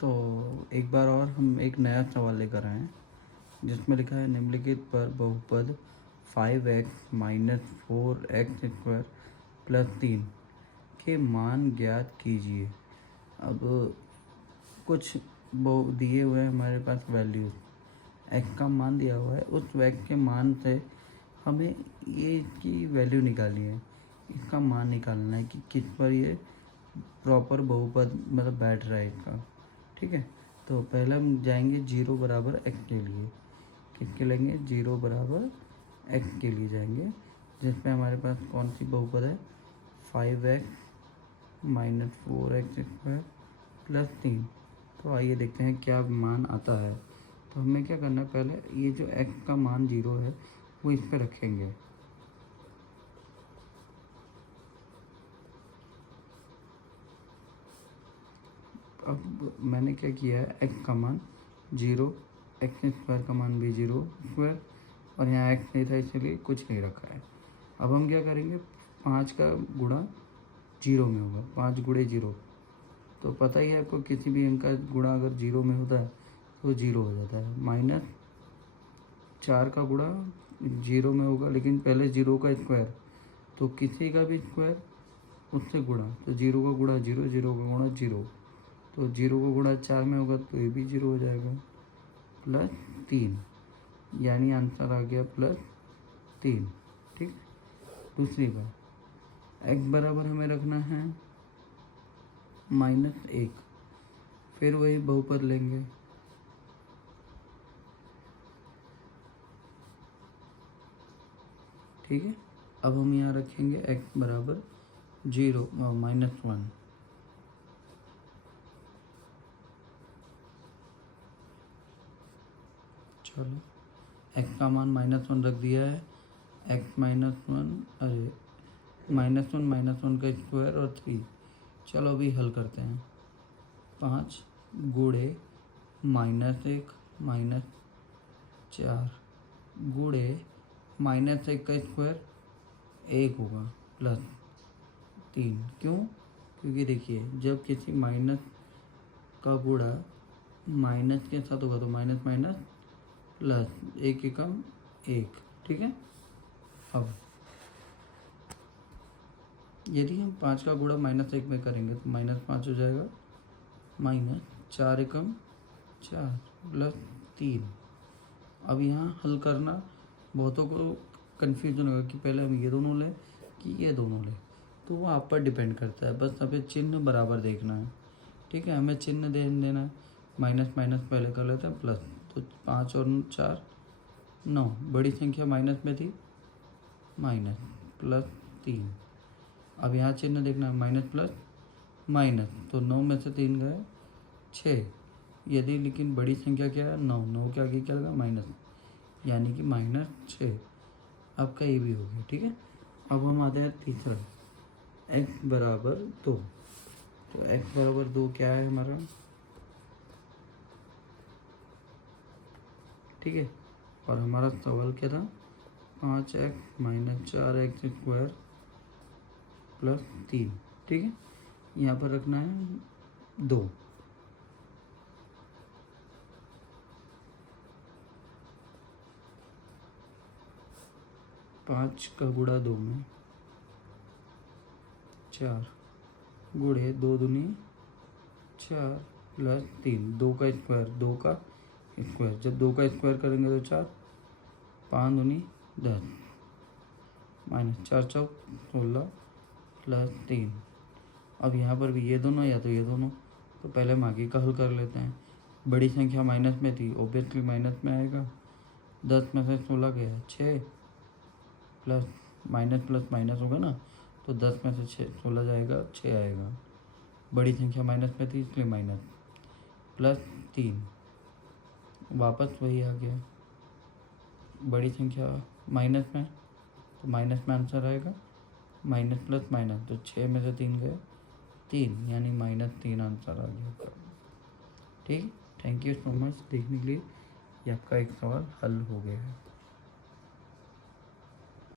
तो एक बार और हम एक नया सवाल लेकर आए हैं जिसमें लिखा है निम्नलिखित पर बहुपद 5x माइनस 4x² प्लस 3 के मान ज्ञात कीजिए। अब कुछ दिए हुए हैं हमारे पास वैल्यूज, x का मान दिया हुआ है, उस x के मान से हमें ये इसकी वैल्यू निकालनी है, इसका मान निकालना है कि किस पर ये प्रॉपर बहुपद मतलब बैठ रहा है इसका। ठीक है, तो पहले हम जाएंगे 0 बराबर x के लिए। किसके लेंगे? 0 बराबर x के लिए जाएंगे, जिसमें हमारे पास कौन सी बहुपद है? 5x minus 4x² plus 3। तो आइए देखते हैं क्या मान आता है। तो हमें क्या करना है, पहले ये जो x का मान 0 है वो इस पर रखेंगे। अब मैंने क्या किया है, x का मान 0, x² का मान भी 0² और यहाँ x नहीं था इसलिए कुछ नहीं रखा है। अब हम क्या करेंगे, 5 का गुणा 0 में होगा, 5 गुणे 0। तो पता ही है आपको, किसी भी अंक का गुणा अगर 0 में होता है तो 0 हो जाता है। माइनस 4 का गुणा 0 में होगा, लेकिन पहले 0 का स्क्वायर, तो किसी का भी स्क्वायर उससे गुणा, तो 0 का गुणा 0, 0 का गुणा 0, तो 0 का गुणा 4 में होगा तो ये भी 0 हो जाएगा। प्लस 3, यानी आंसर आ गया प्लस 3। ठीक, दूसरी बार x बराबर हमें रखना है -1, फिर वही बहुपद लेंगे। ठीक है, अब हम यहाँ रखेंगे x बराबर 0 -1। चलो, x का मान -1 रख दिया है, x -1, अरे -1 का स्क्वायर और 3। चलो अभी हल करते हैं। 5 गुणे -1 -4 गुणे -1 का स्क्वायर 1 होगा प्लस 3। क्यों? क्योंकि देखिए, जब किसी माइनस का गुणा माइनस के साथ होगा तो माइनस माइनस प्लस, 1 एकम 1। ठीक है, अब यदि हम 5 का गुणा -1 में करेंगे तो -5 हो जाएगा, -4 एकम 4 प्लस 3। अब यहाँ हल करना बहुतों को कन्फ्यूजन होगा कि पहले हम ये दोनों लें कि ये दोनों लें, तो वो आप पर डिपेंड करता है। बस हमें चिन्ह बराबर देखना है। ठीक है, हमें चिन्ह देना है। माइनस माइनस पहले कर लेते हैं प्लस, तो 5 और 4 9, बड़ी संख्या माइनस में थी, माइनस प्लस 3। अब यहाँ चिन्ह देखना है, माइनस प्लस माइनस, तो 9 में से 3 गए 6। यदि लेकिन बड़ी संख्या क्या है, 9, 9 के आगे क्या लगा? माइनस, यानी कि -6। आपका ये भी हो गया। ठीक है, अब हम आते हैं तीसरा, x बराबर 2। तो x बराबर 2 क्या है हमारा? ठीक है, और हमारा सवाल क्या था? 5x minus 4x² plus 3। ठीक है, यहाँ पर रखना है 2। 5 का गुणा 2 में 4 गुणे 2 दूनी 4 प्लस 3, 2 का स्क्वायर, 2 का स्क्वायर, जब 2 का स्क्वायर करेंगे तो 4, 5 दूनी 10, -4 चौक 16 प्लस 3। अब यहाँ पर भी ये दोनों या तो ये दोनों, तो पहले हम आगे का हल कर लेते हैं। बड़ी संख्या माइनस में थी, ऑब्वियसली माइनस में आएगा। 10 में से 16 गया 6, प्लस माइनस प्लस माइनस होगा ना, तो 10 में से 16 जाएगा, 6 आएगा। बड़ी संख्या माइनस में थी इसलिए माइनस, प्लस 3, वापस वही आ गया। बड़ी संख्या माइनस में, तो माइनस में आंसर आएगा, माइनस प्लस माइनस, तो 6 में से 3 गए 3, यानी -3 आंसर आ गया। ठीक, थैंक यू सो मच देखने के लिए। ये आपका एक सवाल हल हो गया है।